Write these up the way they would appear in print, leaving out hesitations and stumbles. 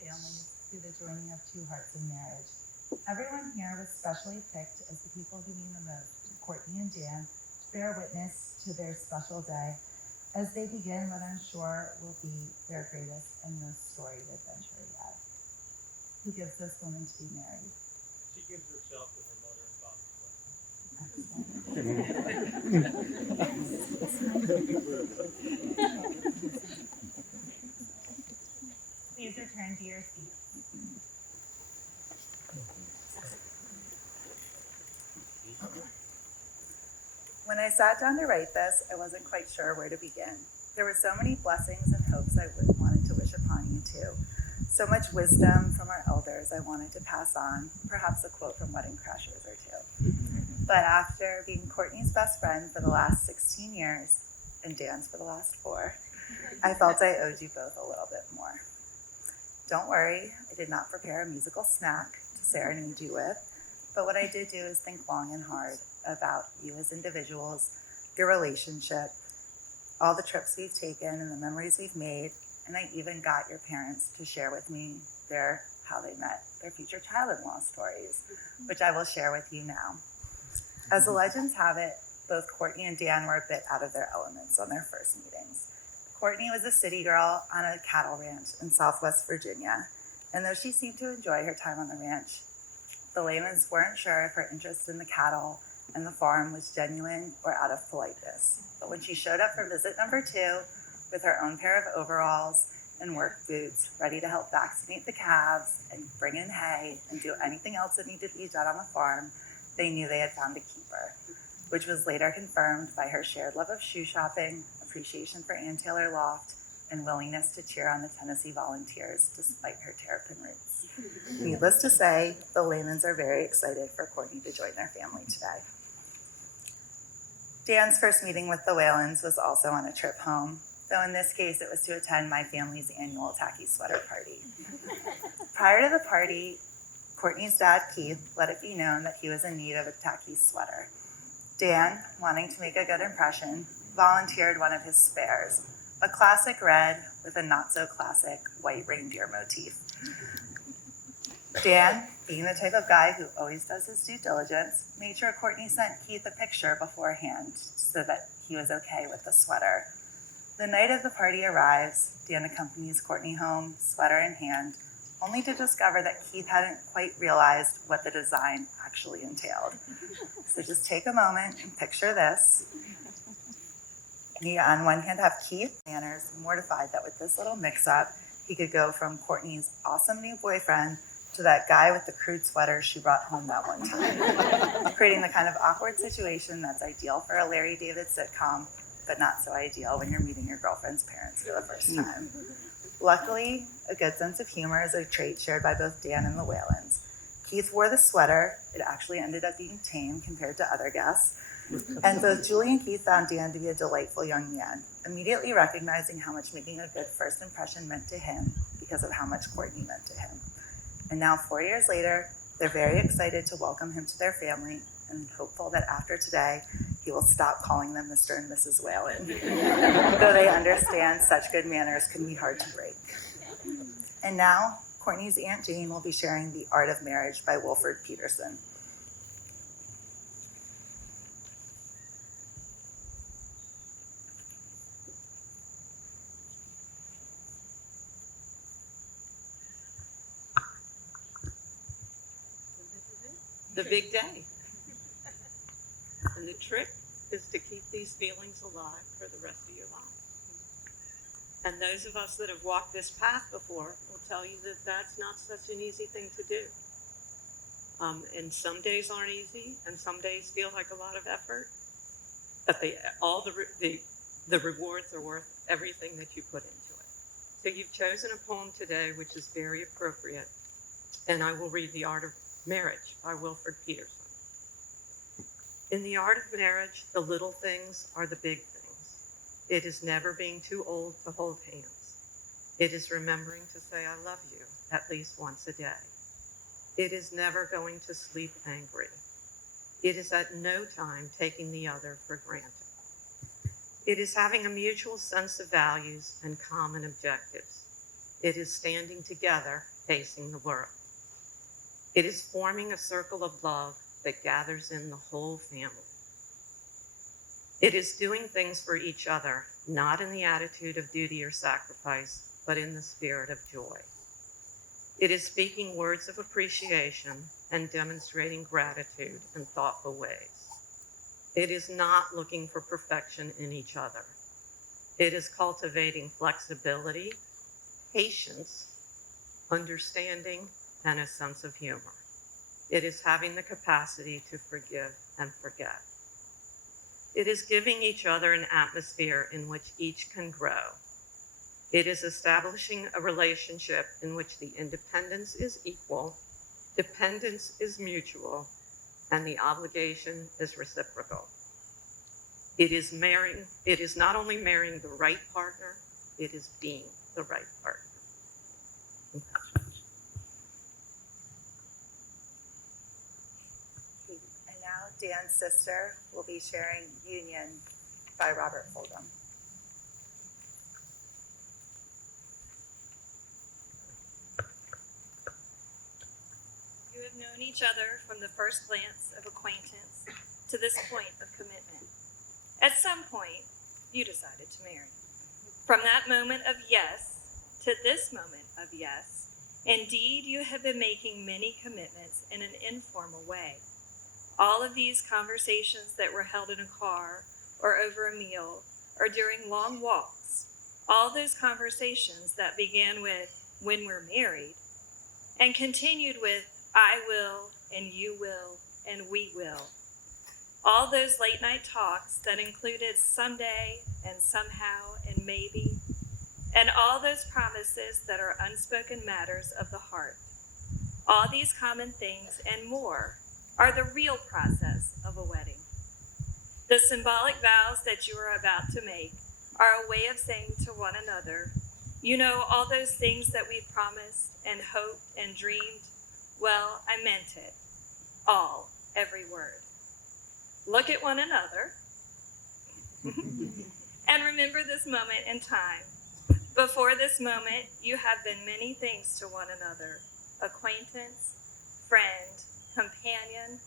families through the joining of two hearts in marriage. Everyone here was specially picked as the people who mean the most to Courtney and Dan to bear witness to their special day as they begin what I'm sure will be their greatest and most storied adventure yet. Who gives this woman to be married? She gives herself to her mother and father. Please return to your seats. When I sat down to write this, I wasn't quite sure where to begin. There were so many blessings and hopes I wanted to wish upon you too. So much wisdom from our elders I wanted to pass on, perhaps a quote from Wedding Crashers or two. But after being Courtney's best friend for the last 16 years, and Dan's for the last 4, I felt I owed you both a little bit more. Don't worry, I did not prepare a musical snack to serenade you with, but what I did do is think long and hard about you as individuals, your relationship, all the trips we've taken and the memories we've made, and I even got your parents to share with me how they met, their future child-in-law stories, which I will share with you now. As the legends have it, both Courtney and Dan were a bit out of their elements on their first meetings. Courtney was a city girl on a cattle ranch in Southwest Virginia, and though she seemed to enjoy her time on the ranch, the Lamans weren't sure if her interest in the cattle and the farm was genuine or out of politeness. But when she showed up for visit number 2 with her own pair of overalls and work boots, ready to help vaccinate the calves and bring in hay and do anything else that needed to be done on the farm, they knew they had found a keeper, which was later confirmed by her shared love of shoe shopping, appreciation for Ann Taylor Loft, and willingness to cheer on the Tennessee Volunteers despite her Terrapin roots. Needless to say, the Lamans are very excited for Courtney to join their family today. Dan's first meeting with the Whalens was also on a trip home, though in this case it was to attend my family's annual tacky sweater party. Prior to the party, Courtney's dad, Keith, let it be known that he was in need of a tacky sweater. Dan, wanting to make a good impression, volunteered one of his spares, a classic red with a not-so-classic white reindeer motif. Dan, being the type of guy who always does his due diligence, made sure Courtney sent Keith a picture beforehand so that he was okay with the sweater. The night of the party arrives, Dan accompanies Courtney home, sweater in hand, only to discover that Keith hadn't quite realized what the design actually entailed. So just take a moment and picture this. You on one hand have Keith Manners, mortified that with this little mix-up, he could go from Courtney's awesome new boyfriend to that guy with the crude sweater she brought home that one time, creating the kind of awkward situation that's ideal for a Larry David sitcom, but not so ideal when you're meeting your girlfriend's parents for the first time. Luckily, a good sense of humor is a trait shared by both Dan and the Whalens. Keith wore the sweater. It actually ended up being tame compared to other guests. And both Julie and Keith found Dan to be a delightful young man, immediately recognizing how much making a good first impression meant to him because of how much Courtney meant to him. And now 4 years later, they're very excited to welcome him to their family and hopeful that after today, he will stop calling them Mr. and Mrs. Whalen, though they understand such good manners can be hard to break. And now, Courtney's Aunt Jane will be sharing The Art of Marriage by Wilford Peterson. The big day. And the trick is to keep these feelings alive for the rest of your life. And those of us that have walked this path before will tell you that that's not such an easy thing to do. And some days aren't easy, and some days feel like a lot of effort, but the rewards are worth everything that you put into it. So you've chosen a poem today, which is very appropriate, and I will read The Art of Marriage by Wilford Peterson. In the art of marriage, the little things are the big things. It is never being too old to hold hands. It is remembering to say, I love you, at least once a day. It is never going to sleep angry. It is at no time taking the other for granted. It is having a mutual sense of values and common objectives. It is standing together, facing the world. It is forming a circle of love that gathers in the whole family. It is doing things for each other, not in the attitude of duty or sacrifice, but in the spirit of joy. It is speaking words of appreciation and demonstrating gratitude in thoughtful ways. It is not looking for perfection in each other. It is cultivating flexibility, patience, understanding, and a sense of humor. It is having the capacity to forgive and forget. It is giving each other an atmosphere in which each can grow. It is establishing a relationship in which the independence is equal, dependence is mutual, and the obligation is reciprocal. It is not only marrying the right partner, it is being the right partner. And now Dan's sister will be sharing Union by Robert Fulghum. You have known each other from the first glance of acquaintance to this point of commitment. At some point, you decided to marry. From that moment of yes to this moment of yes, indeed, you have been making many commitments in an informal way. All of these conversations that were held in a car or over a meal or during long walks, all those conversations that began with "when we're married" and continued with "I will" and "you will" and "we will." All those late night talks that included "someday" and "somehow" and "maybe," and all those promises that are unspoken matters of the heart. All these common things and more are the real process of a wedding. The symbolic vows that you are about to make are a way of saying to one another, you know, all those things that we promised and hoped and dreamed, well, I meant it. All, every word. Look at one another and remember this moment in time. Before this moment, you have been many things to one another: acquaintance, friend, companion,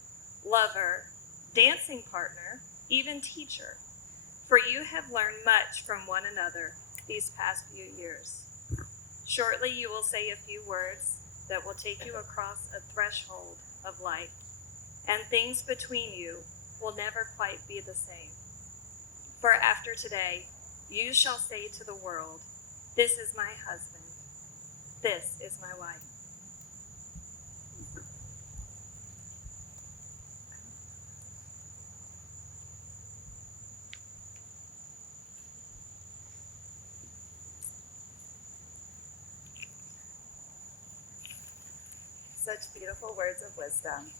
lover, dancing partner, even teacher. For you have learned much from one another these past few years. Shortly, you will say a few words that will take you across a threshold of life, and things between you will never quite be the same. For after today, you shall say to the world, "This is my husband. This is my wife." Such beautiful words of wisdom.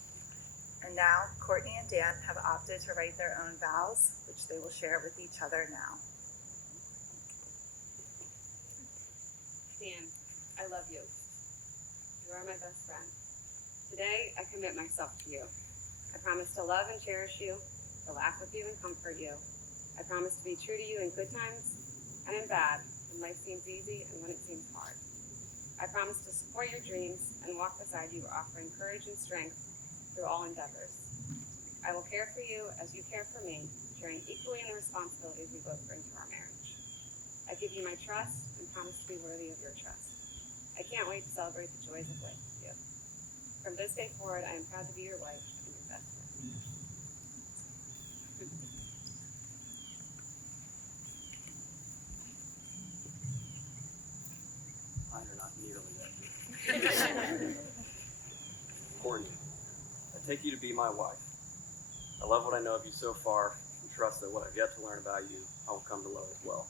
And now Courtney and Dan have opted to write their own vows, which they will share with each other now. Dan, I love you. You are my best friend. Today, I commit myself to you. I promise to love and cherish you, to laugh with you and comfort you. I promise to be true to you in good times and in bad, when life seems easy and when it seems hard. I promise to support your dreams and walk beside you, offering courage and strength through all endeavors. I will care for you as you care for me, sharing equally in the responsibilities we both bring to our marriage. I give you my trust and promise to be worthy of your trust. I can't wait to celebrate the joys of life with you. From this day forward, I am proud to be your wife and your best friend. Mine are not nearly that good. Courtney, I take you to be my wife. I love what I know of you so far and trust that what I've yet to learn about you, I will come to love as well.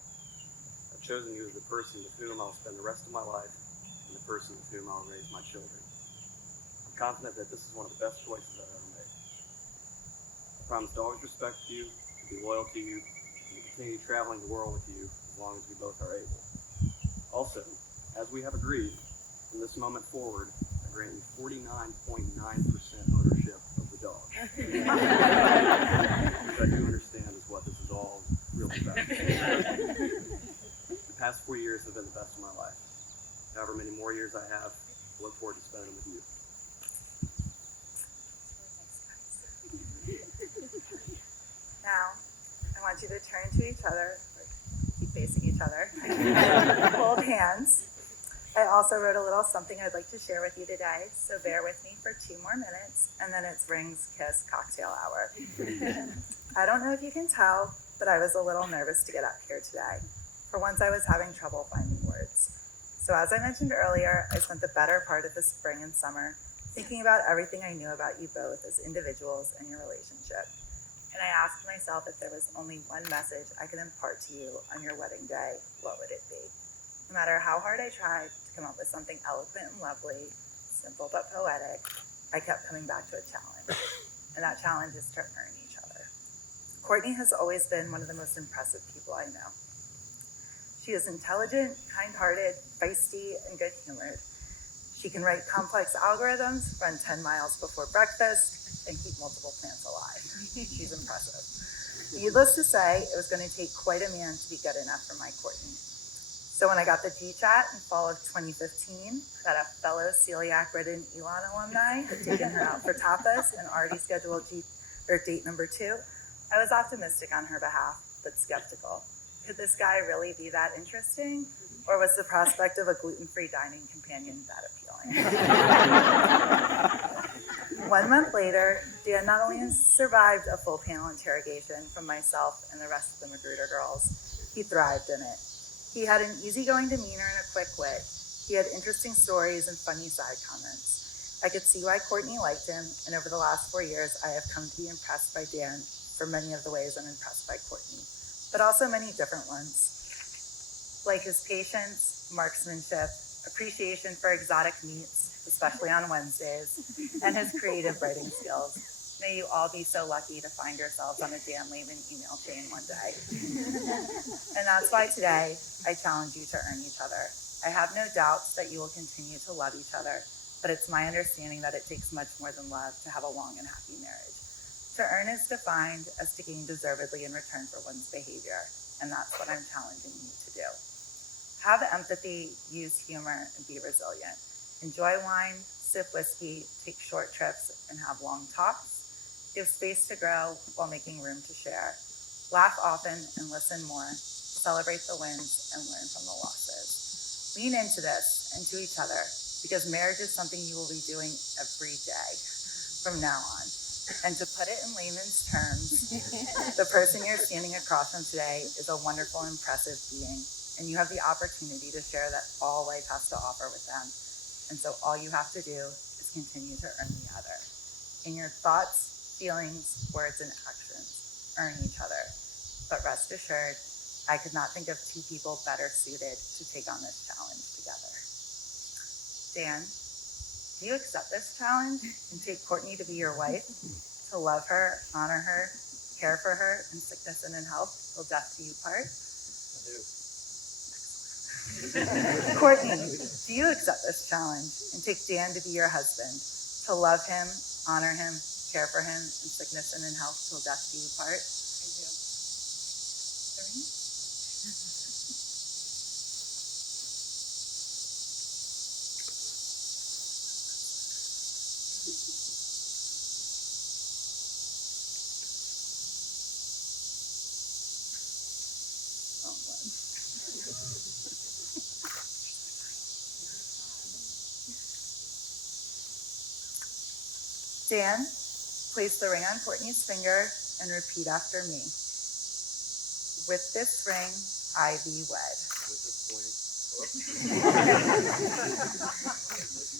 I've chosen you as the person with whom I'll spend the rest of my life and the person with whom I'll raise my children. I'm confident that this is one of the best choices I've ever made. I promise to always respect you, to be loyal to you, and to continue traveling the world with you as long as we both are able. Also, as we have agreed, from this moment forward, I grant you 49.9% ownership of the dog. Which I do understand is what this is all really about. The past 4 years have been the best of my life. however many more years I have, I look forward to spending them with you. Now, I want you to turn to each other, or keep facing each other, hold hands. I also wrote a little something I'd like to share with you today, so bear with me for 2 more minutes, and then it's rings, kiss, cocktail hour. I don't know if you can tell, but I was a little nervous to get up here today. For once, I was having trouble finding words. So as I mentioned earlier, I spent the better part of the spring and summer thinking about everything I knew about you both as individuals and your relationship. And I asked myself if there was only one message I could impart to you on your wedding day, what would it be? No matter how hard I tried to come up with something eloquent and lovely, simple but poetic, I kept coming back to a challenge. And that challenge is to earn each other. Courtney has always been one of the most impressive people I know. She is intelligent, kind-hearted, feisty, and good-humored. She can write complex algorithms, run 10 miles before breakfast, and keep multiple plants alive. She's impressive. Needless to say, it was going to take quite a man to be good enough for my Courtney. So when I got the G-chat in fall of 2015 that a fellow celiac-ridden Elon alumni had taken her out for tapas and already scheduled date number 2, I was optimistic on her behalf, but skeptical. Could this guy really be that interesting? Or was the prospect of a gluten-free dining companion that appealing? 1 month later, Dan not only survived a full panel interrogation from myself and the rest of the Magruder girls, he thrived in it. He had an easygoing demeanor and a quick wit. He had interesting stories and funny side comments. I could see why Courtney liked him, and over the last 4 years, I have come to be impressed by Dan for many of the ways I'm impressed by Courtney, but also many different ones, like his patience, marksmanship, appreciation for exotic meats, especially on Wednesdays, and his creative writing skills. May you all be so lucky to find yourselves on a Dan Lehman email chain one day. And that's why today, I challenge you to earn each other. I have no doubts that you will continue to love each other, but it's my understanding that it takes much more than love to have a long and happy marriage. To earn is defined as to gain deservedly in return for one's behavior, and that's what I'm challenging you to do. Have empathy, use humor, and be resilient. Enjoy wine, sip whiskey, take short trips, and have long talks. Give space to grow while making room to share. Laugh often and listen more. Celebrate the wins and learn from the losses. Lean into this and to each other, because marriage is something you will be doing every day from now on. And to put it in layman's terms, the person you're standing across from today is a wonderful, impressive being, and you have the opportunity to share that all life has to offer with them. And so all you have to do is continue to earn the other. In your thoughts, feelings, words, and actions, earn each other. But rest assured, I could not think of 2 people better suited to take on this challenge together. Dan, do you accept this challenge and take Courtney to be your wife, to love her, honor her, care for her in sickness and in health till death do you part? I do. Courtney, do you accept this challenge and take Dan to be your husband, to love him, honor him, care for him in sickness and in health till death do you part? I do. Serene? Dan, place the ring on Courtney's finger and repeat after me. With this ring, I thee wed. With this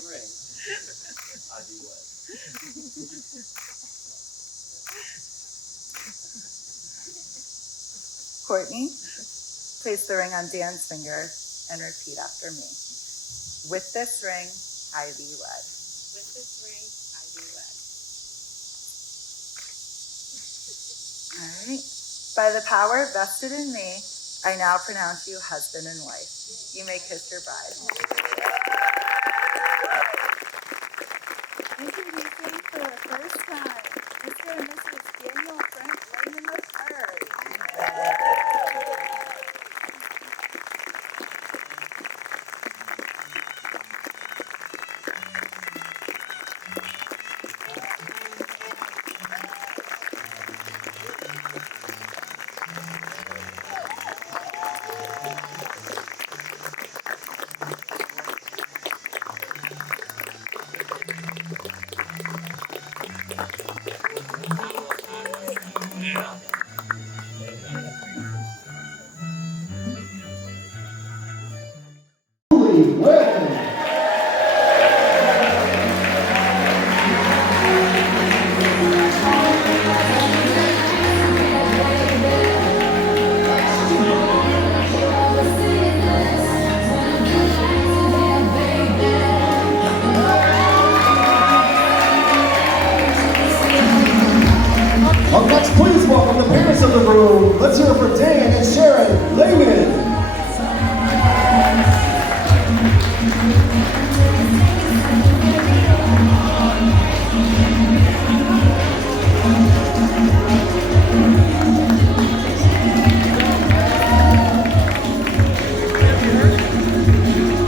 ring, I do wed. Courtney, place the ring on Dan's finger and repeat after me. With this ring, I thee wed. With this ring, I do wed. All right. By the power vested in me, I now pronounce you husband and wife. You may kiss your bride. Introducing for the first time, Mr. and Mrs. Daniel Frank Lehman III. Up next, please welcome the parents of the room. Let's hear it for Dan and Sharon Lehman.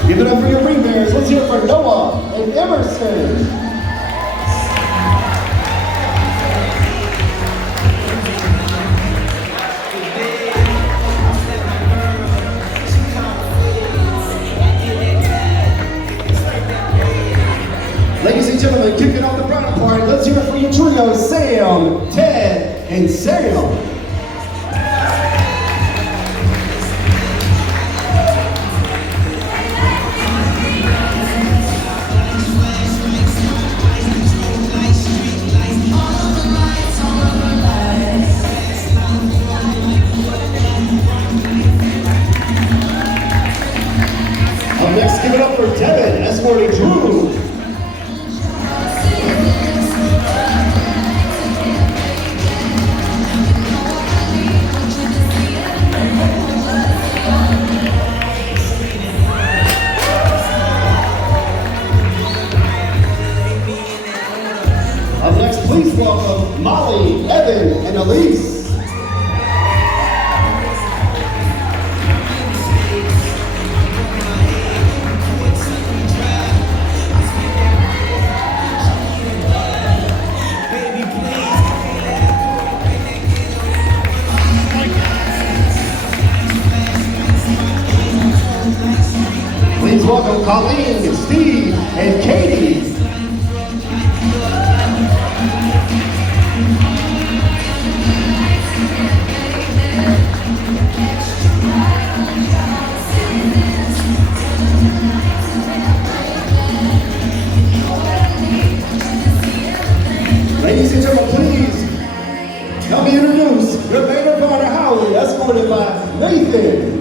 Give it up for your ring bearers. Let's hear it for Noah and Emerson. Ladies and gentlemen, kicking off the bridal party, let's hear it for your trio, Sam, Ted, and Sam. Up next, give it up for Devin, escorting Drew. Up next, please welcome Molly, Evan, and Elise. Please welcome Colleen, Steve, and Katie. Ladies and gentlemen, please help me introduce your maid of honor, Howley, escorted by Nathan.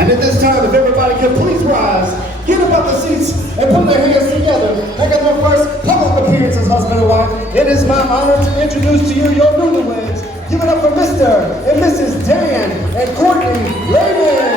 And at this time, if everybody could please rise, get up out the seats, and put their hands together, making their first public appearance as husband and wife. It is my honor to introduce to you your newlyweds. Give it up for Mr. and Mrs. Dan and Courtney Raymond.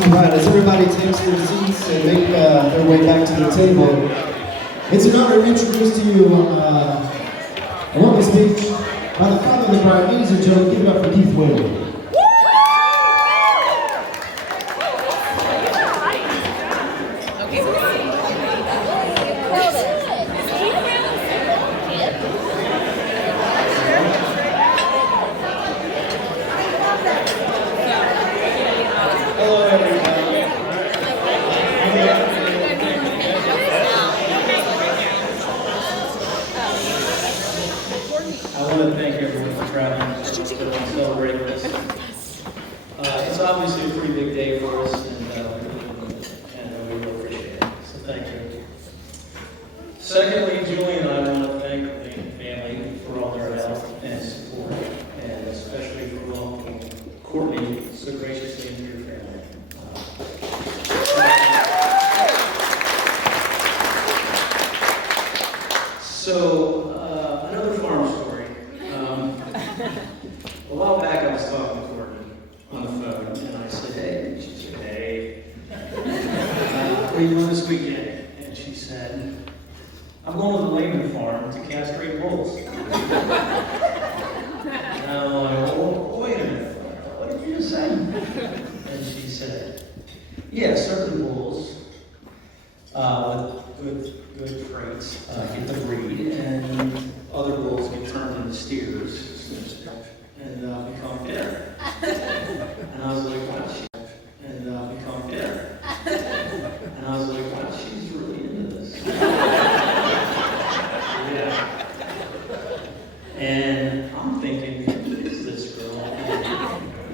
All right, as everybody takes their seats and make their way back to the table, it's an honor to introduce to you a welcome speech by the father of the bride. Ladies and gentlemen, give it up for Keith Whaley. Hello, everybody. I want to thank everyone for traveling to Hospital and celebrating this. It's obviously a pretty big day for us, and we really appreciate it. So thank you. Secondly, Julie and I want to thank the family for all their help and support, and especially for welcoming Courtney so graciously into your family. So, another farm story. A while back I was talking to Courtney on the phone, and I said, hey, she said, hey, what are you doing this weekend? And she said, I'm going to the Lehman farm to castrate bulls. And I'm like, oh, wait a minute, what did you just say? And she said, yeah, certain bulls with good traits get the breed, and other bulls get turned into steers, and become bitter. And I was like, wow, become bitter. And I was like, wow, she's really into this. Yeah. And I'm thinking, who is this girl?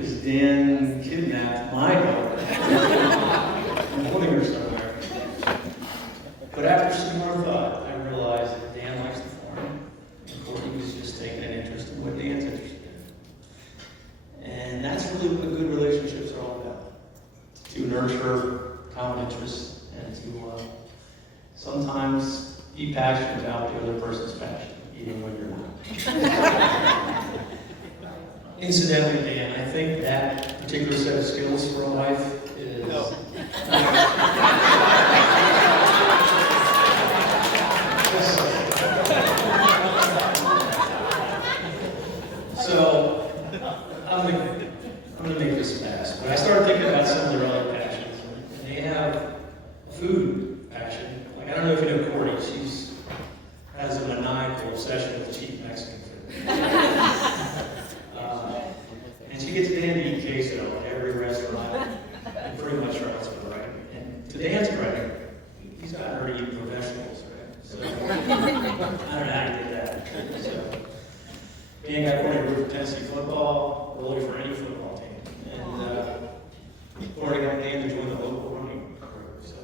Is Dan kidnapped my daughter? I'm putting her somewhere. But after some more thought, I realized that Dan likes the farm, and Courtney was just taking an interest in what Dan's interested in. And that's really what good relationships are all about. To nurture common interests and to sometimes be passionate about the other person's passion, even when you're not. Incidentally, Dan, I think that particular set of skills for a wife is... So, I'm gonna make this fast. But I started thinking about some of their other passions, and they have a food passion. Like, I don't know if you know Courtney, she's has a maniacal obsession with cheap Mexican food. And she gets Dan to eat queso at every restaurant, and pretty much her husband, right? And to Dan's credit, he's got her to eat professionals, right? So, I don't know how he did that. So, Dan got Courtney to root for Tennessee football, really for any football team. And Courtney got Dan to join the local running group. So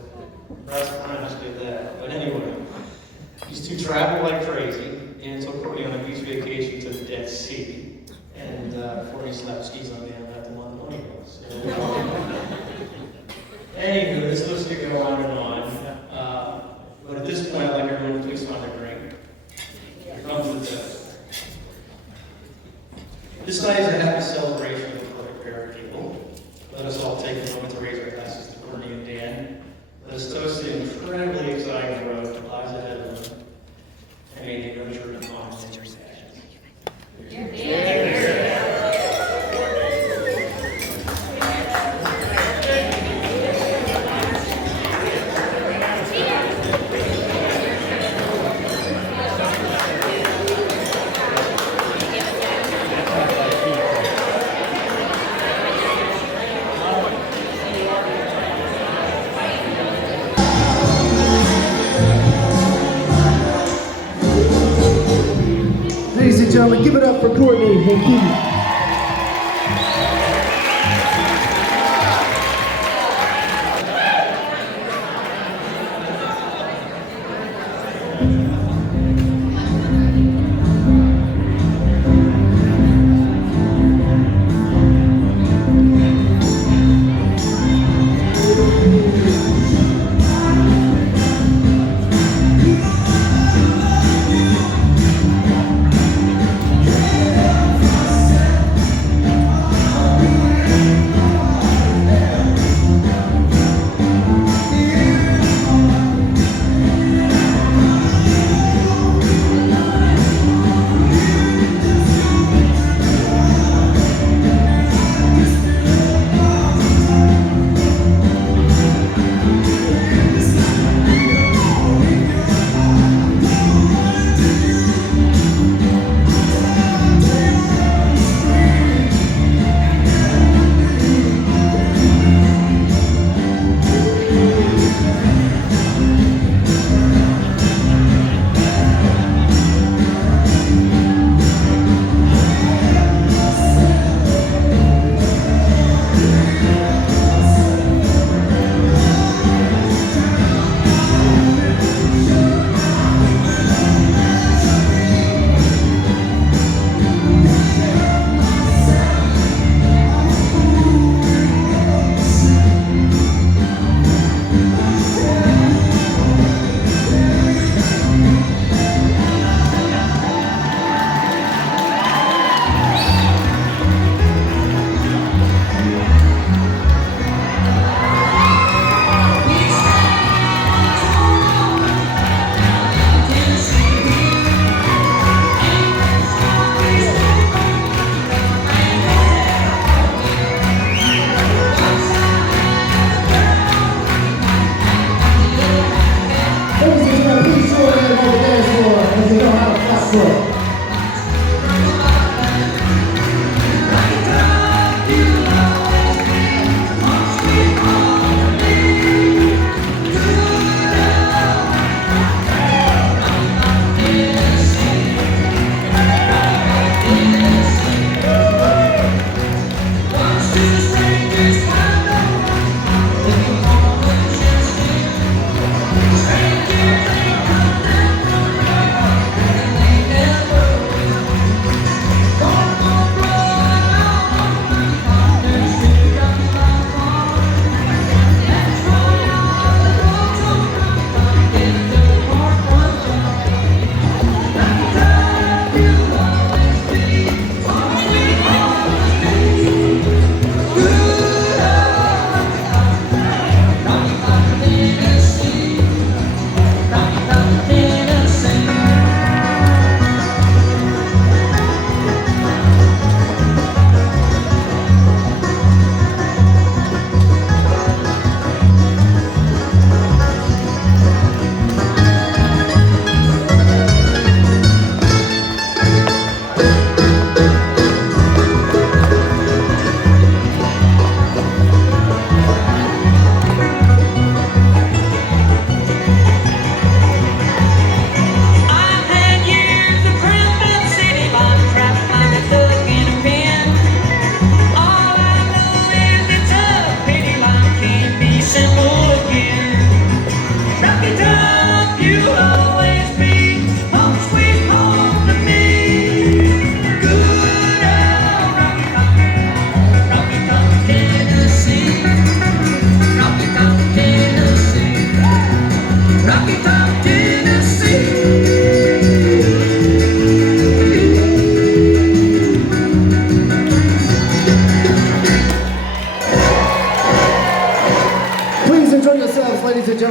that's kind of just did that. But anyway, these two traveled like crazy. Dan took Courtney on a beach vacation to the Dead Sea. And Courtney slapped skis on Dan and left him on the money bill. So, anywho, this list could go on and on. But at this point, I'd like everyone to please find their drink. Here comes the toast. This night is a happy celebration of the perfect pair of people. Let us all take a moment to raise our glasses to Courtney and Dan. Let us toast the incredibly exciting road that lies ahead of them. And may they nurture and calm their passions.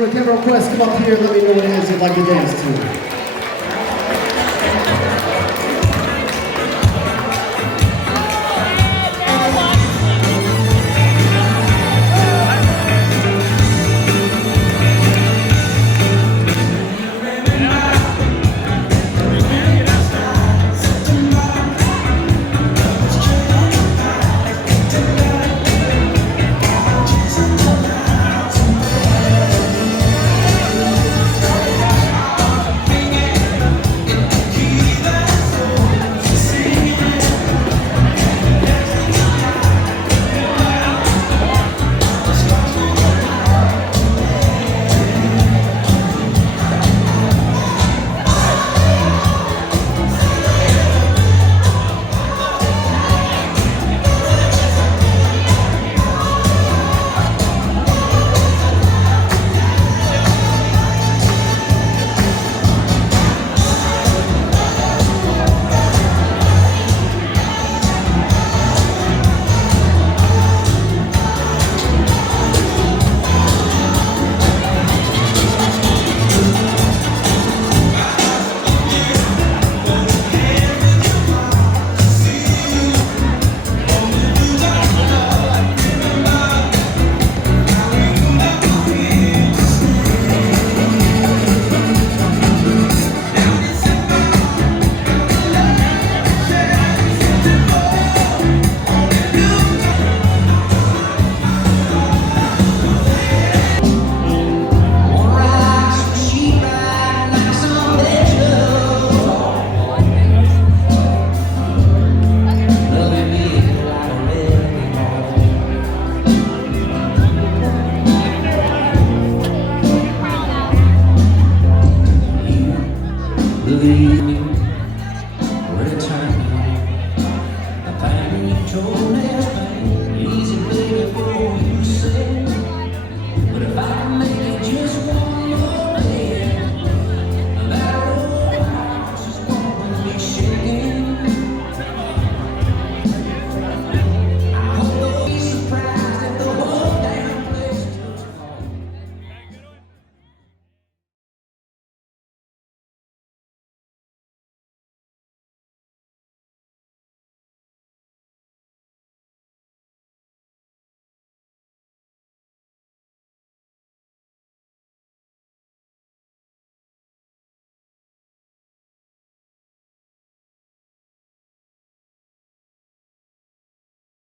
with camera requests, come up here and let me know what it is you'd like to dance to. Believe me, when it turned me on, the pain you told me